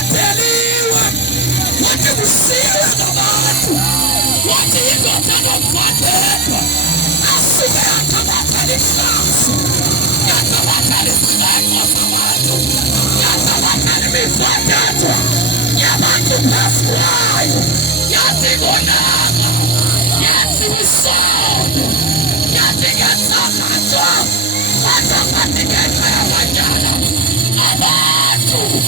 wateliwa, wakibusiwa na watu, wakiigotana mkwatepa, asume atawakalifasi, yatawakalifekwa za watu, yatawakalifekwa, yabatu pafuayo, yatigonanga, yatiwisono, yatigetakatwa, watakatiketa ya wanyala, abatu,